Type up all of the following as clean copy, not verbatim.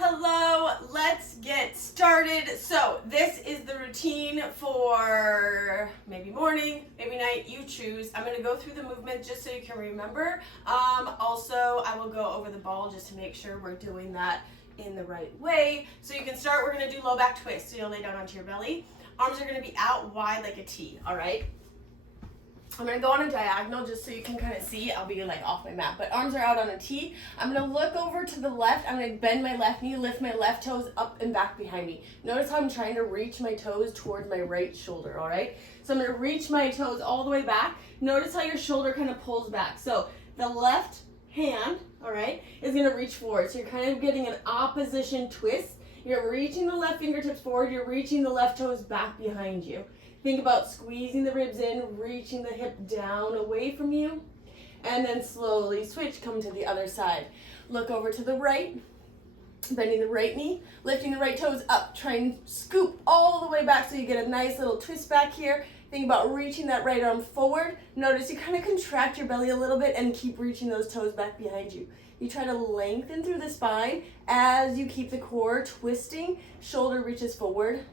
Hello, let's get started. So this is the routine for maybe morning, maybe night, you choose. I'm gonna go through the movement just so you can remember. Also, I will go over the ball just to make sure we're doing that in the right way. So you can start, we're gonna do low back twist. So you'll lay down onto your belly. Arms are gonna be out wide like a T, all right? I'm going to go on a diagonal just so you can kind of see. I'll be like off my mat, but arms are out on a T. I'm going to look over to the left. I'm going to bend my left knee, lift my left toes up and back behind me. Notice how I'm trying to reach my toes towards my right shoulder, all right? So I'm going to reach my toes all the way back. Notice how your shoulder kind of pulls back. So the left hand, all right, is going to reach forward. So you're kind of getting an opposition twist. You're reaching the left fingertips forward. You're reaching the left toes back behind you. Think about squeezing the ribs in, reaching the hip down away from you, and then slowly switch, come to the other side. Look over to the right, bending the right knee, lifting the right toes up. Try and scoop all the way back so you get a nice little twist back here. Think about reaching that right arm forward. Notice you kind of contract your belly a little bit and keep reaching those toes back behind you. You try to lengthen through the spine as you keep the core twisting. Shoulder reaches forward.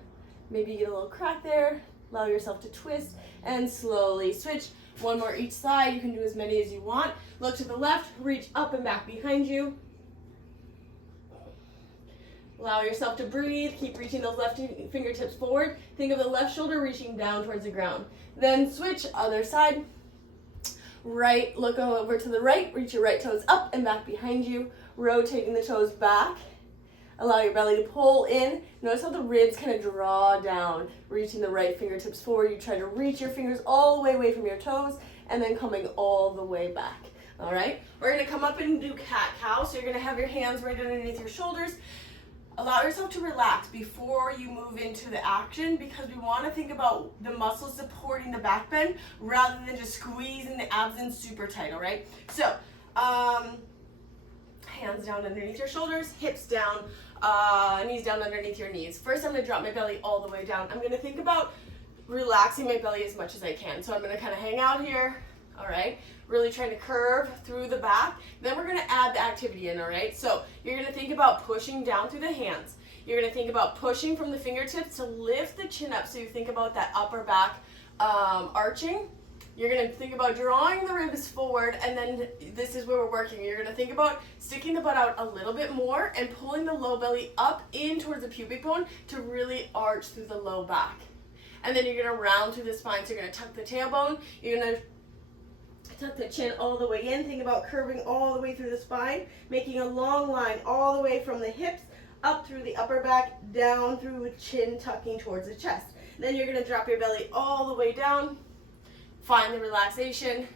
Maybe you get a little crack there. Allow yourself to twist and slowly switch. One more each side. You can do as many as you want. Look to the left, reach up and back behind you. Allow yourself to breathe. Keep reaching those left fingertips forward. Think of the left shoulder reaching down towards the ground. Then switch, other side. Right, look over to the right. Reach your right toes up and back behind you. Rotating the toes back. Allow your belly to pull in. Notice how the ribs kind of draw down. Reaching the right fingertips forward. You try to reach your fingers all the way away from your toes and then coming all the way back. All right? We're going to come up and do cat-cow. So you're going to have your hands right underneath your shoulders. Allow yourself to relax before you move into the action because we want to think about the muscles supporting the back bend rather than just squeezing the abs in super tight, all right? So, hands down underneath your shoulders, hips down, knees down underneath your knees. First, I'm going to drop my belly all the way down. I'm going to think about relaxing my belly as much as I can. So I'm going to kind of hang out here, all right? Really trying to curve through the back. Then we're going to add the activity in, all right? So you're going to think about pushing down through the hands. You're going to think about pushing from the fingertips to lift the chin up. So you think about that upper back arching. You're going to think about drawing the ribs forward, and then this is where we're working. You're going to think about sticking the butt out a little bit more and pulling the low belly up in towards the pubic bone to really arch through the low back. And then you're going to round through the spine. So you're going to tuck the tailbone. You're going to tuck the chin all the way in. Think about curving all the way through the spine, making a long line all the way from the hips up through the upper back, down through the chin, tucking towards the chest. Then you're going to drop your belly all the way down. Find the relaxation. You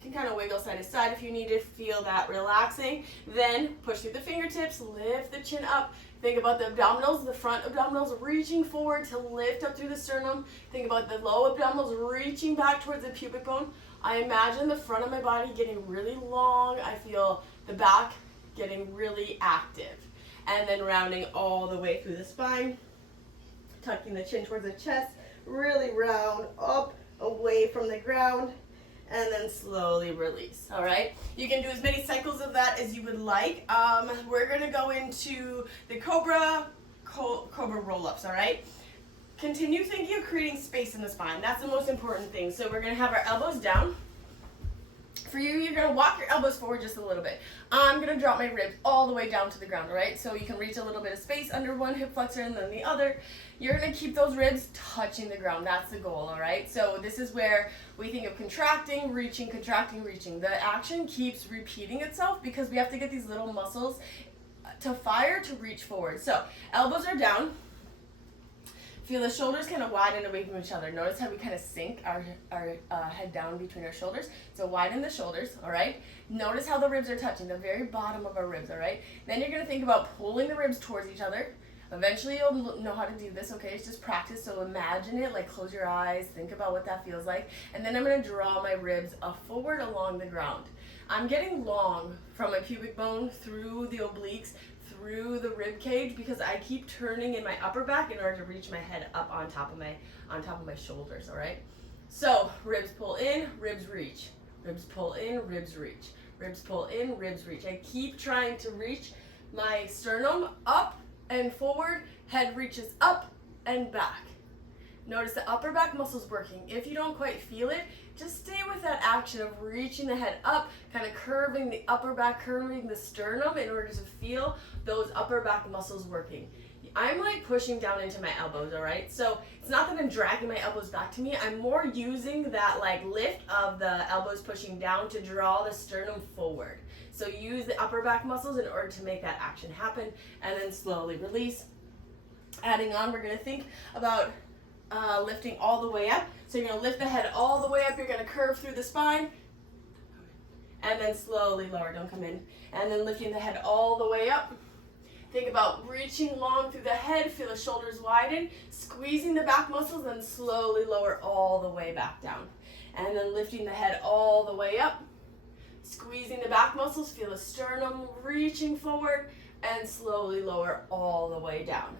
can kind of wiggle side to side if you need to feel that relaxing. Then push through the fingertips, lift the chin up. Think about the abdominals, the front abdominals reaching forward to lift up through the sternum. Think about the low abdominals reaching back towards the pubic bone. I imagine the front of my body getting really long. I feel the back getting really active. And then rounding all the way through the spine, tucking the chin towards the chest, really round up away from the ground, and then slowly release. All right, you can do as many cycles of that as you would like. We're going to go into the cobra roll-ups. All right, continue thinking of creating space in the spine. That's the most important thing. So we're going to have our elbows down. For you, you're going to walk your elbows forward just a little bit. I'm going to drop my ribs all the way down to the ground, all right? So you can reach a little bit of space under one hip flexor and then the other. You're going to keep those ribs touching the ground. That's the goal, all right? So this is where we think of contracting, reaching, contracting, reaching. The action keeps repeating itself because we have to get these little muscles to fire to reach forward. So elbows are down. Feel the shoulders kind of widen away from each other. Notice how we kind of sink our head down between our shoulders. So widen the shoulders, all right? Notice how the ribs are touching, the very bottom of our ribs, all right? Then you're going to think about pulling the ribs towards each other. Eventually you'll know how to do this, okay? It's just practice, so imagine it, like close your eyes, think about what that feels like. And then I'm going to draw my ribs forward along the ground. I'm getting long from my pubic bone through the obliques, through the rib cage because I keep turning in my upper back in order to reach my head up on top of my shoulders, all right? So ribs pull in, ribs reach. Ribs pull in, ribs reach. Ribs pull in, ribs reach. I keep trying to reach my sternum up and forward, head reaches up and back. Notice the upper back muscles working. If you don't quite feel it, just stay with that action of reaching the head up, kind of curving the upper back, curving the sternum in order to feel those upper back muscles working. I'm like pushing down into my elbows, all right? So it's not that I'm dragging my elbows back to me. I'm more using that like lift of the elbows pushing down to draw the sternum forward. So use the upper back muscles in order to make that action happen, and then slowly release. Adding on, we're gonna think about lifting all the way up. So you're gonna lift the head all the way up, you're gonna curve through the spine, and then slowly lower, don't come in. And then lifting the head all the way up. Think about reaching long through the head, feel the shoulders widen, squeezing the back muscles, and slowly lower all the way back down. And then lifting the head all the way up, squeezing the back muscles, feel the sternum reaching forward, and slowly lower all the way down.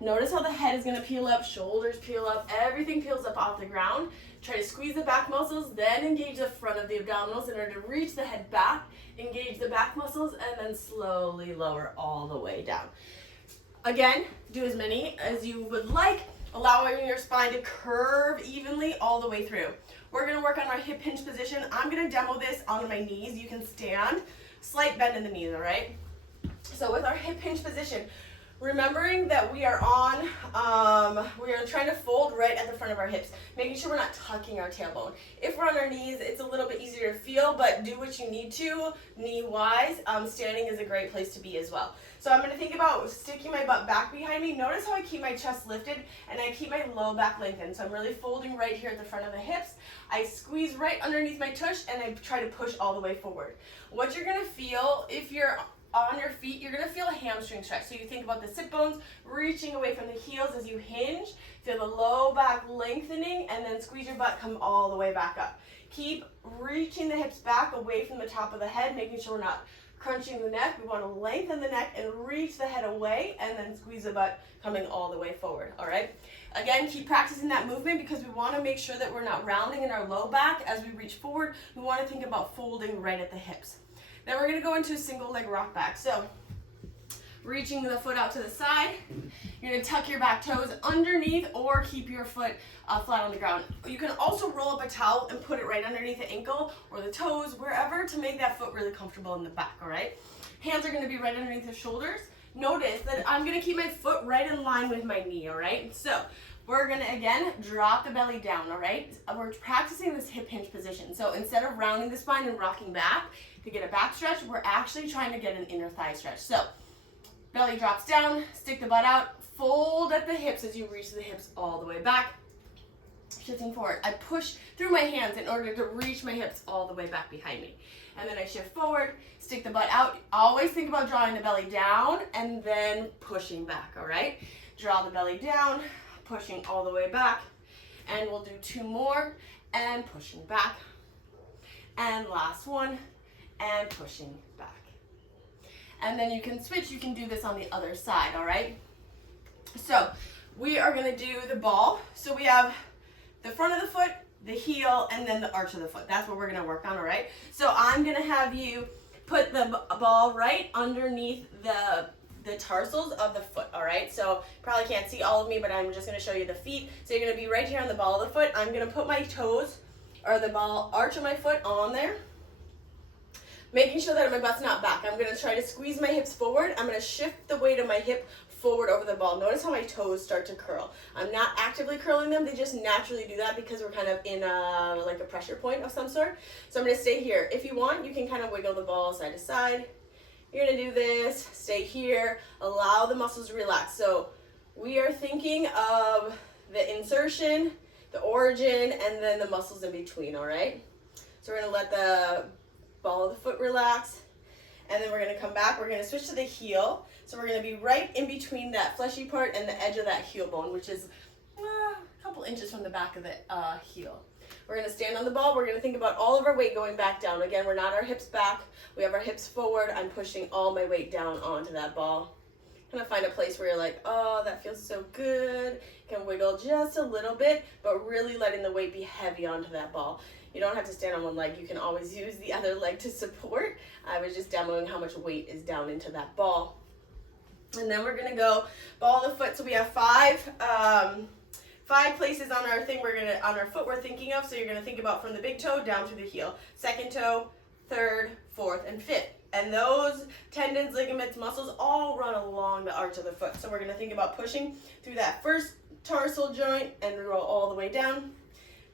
Notice how the head is going to peel up, shoulders peel up, everything peels up off the ground. Try to squeeze the back muscles, then engage the front of the abdominals in order to reach the head back, engage the back muscles, and then slowly lower all the way down. Again, do as many as you would like, allowing your spine to curve evenly all the way through. We're going to work on our hip hinge position. I'm going to demo this on my knees. You can stand, slight bend in the knees, all right? So with our hip hinge position, remembering that we are trying to fold right at the front of our hips, making sure we're not tucking our tailbone. If we're on our knees, it's a little bit easier to feel, but do what you need to, knee-wise. Standing is a great place to be as well. So I'm going to think about sticking my butt back behind me. Notice how I keep my chest lifted and I keep my low back lengthened. So I'm really folding right here at the front of the hips. I squeeze right underneath my tush and I try to push all the way forward. What you're going to feel if you're on your feet, you're going to feel a hamstring stretch. So you think about the sit bones reaching away from the heels as you hinge. Feel the low back lengthening and then squeeze your butt, come all the way back up. Keep reaching the hips back away from the top of the head, making sure we're not crunching the neck. We want to lengthen the neck and reach the head away and then squeeze the butt coming all the way forward, all right? Again, keep practicing that movement because we want to make sure that we're not rounding in our low back as we reach forward. We want to think about folding right at the hips. Then we're going to go into a single leg rock back. So reaching the foot out to the side, you're going to tuck your back toes underneath or keep your foot flat on the ground. You can also roll up a towel and put it right underneath the ankle or the toes, wherever, to make that foot really comfortable in the back, all right? Hands are going to be right underneath the shoulders. Notice that I'm going to keep my foot right in line with my knee, all right? So we're going to, again, drop the belly down, all right? We're practicing this hip hinge position. So instead of rounding the spine and rocking back to get a back stretch, we're actually trying to get an inner thigh stretch. So belly drops down, stick the butt out, fold at the hips as you reach the hips all the way back. Shifting forward, I push through my hands in order to reach my hips all the way back behind me. And then I shift forward, stick the butt out. Always think about drawing the belly down and then pushing back, all right? Draw the belly down, pushing all the way back. And we'll do two more, and pushing back. And last one, and pushing back. And then you can switch, you can do this on the other side, all right? So we are gonna do the ball. So we have the front of the foot, the heel, and then the arch of the foot. That's what we're gonna work on, all right? So I'm gonna have you put the ball right underneath the tarsals of the foot, all right? So probably can't see all of me, but I'm just gonna show you the feet. So you're gonna be right here on the ball of the foot. I'm gonna put my toes, or the ball arch of my foot on there, making sure that my butt's not back. I'm gonna try to squeeze my hips forward. I'm gonna shift the weight of my hip forward over the ball. Notice how my toes start to curl. I'm not actively curling them, they just naturally do that because we're kind of in like a pressure point of some sort. So I'm gonna stay here. If you want, you can kind of wiggle the ball side to side. You're gonna do this, stay here, allow the muscles to relax. So we are thinking of the insertion, the origin, and then the muscles in between, all right? So we're gonna let the ball of the foot relax, and then we're gonna come back, we're gonna switch to the heel. So we're gonna be right in between that fleshy part and the edge of that heel bone, which is a couple inches from the back of the heel. We're gonna stand on the ball, we're gonna think about all of our weight going back down. Again, we're not our hips back, we have our hips forward. I'm pushing all my weight down onto that ball. Kind of find a place where you're like, oh, that feels so good. You can wiggle just a little bit, but really letting the weight be heavy onto that ball. You don't have to stand on one leg, you can always use the other leg to support. I was just demoing how much weight is down into that ball. And then we're gonna go ball the foot. So we have five places on our thing on our foot we're thinking of. So you're gonna think about from the big toe down through the heel. Second toe, third, fourth, and fifth. And those tendons, ligaments, muscles all run along the arch of the foot. So we're gonna think about pushing through that first tarsal joint and roll all the way down,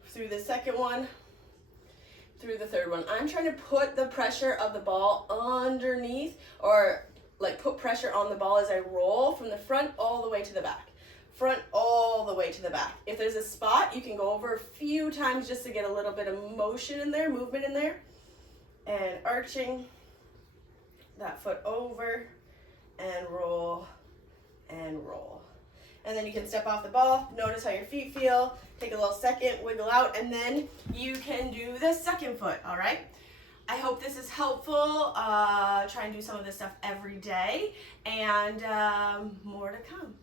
through the second one, through the third one. I'm trying to put the pressure of the ball underneath, or like put pressure on the ball as I roll from the front all the way to the back. Front all the way to the back. If there's a spot, you can go over a few times just to get a little bit of motion in there, movement in there. And arching that foot over and roll and roll. And then you can step off the ball, notice how your feet feel, take a little second, wiggle out, and then you can do the second foot, all right? I hope this is helpful. Try and do some of this stuff every day, and more to come.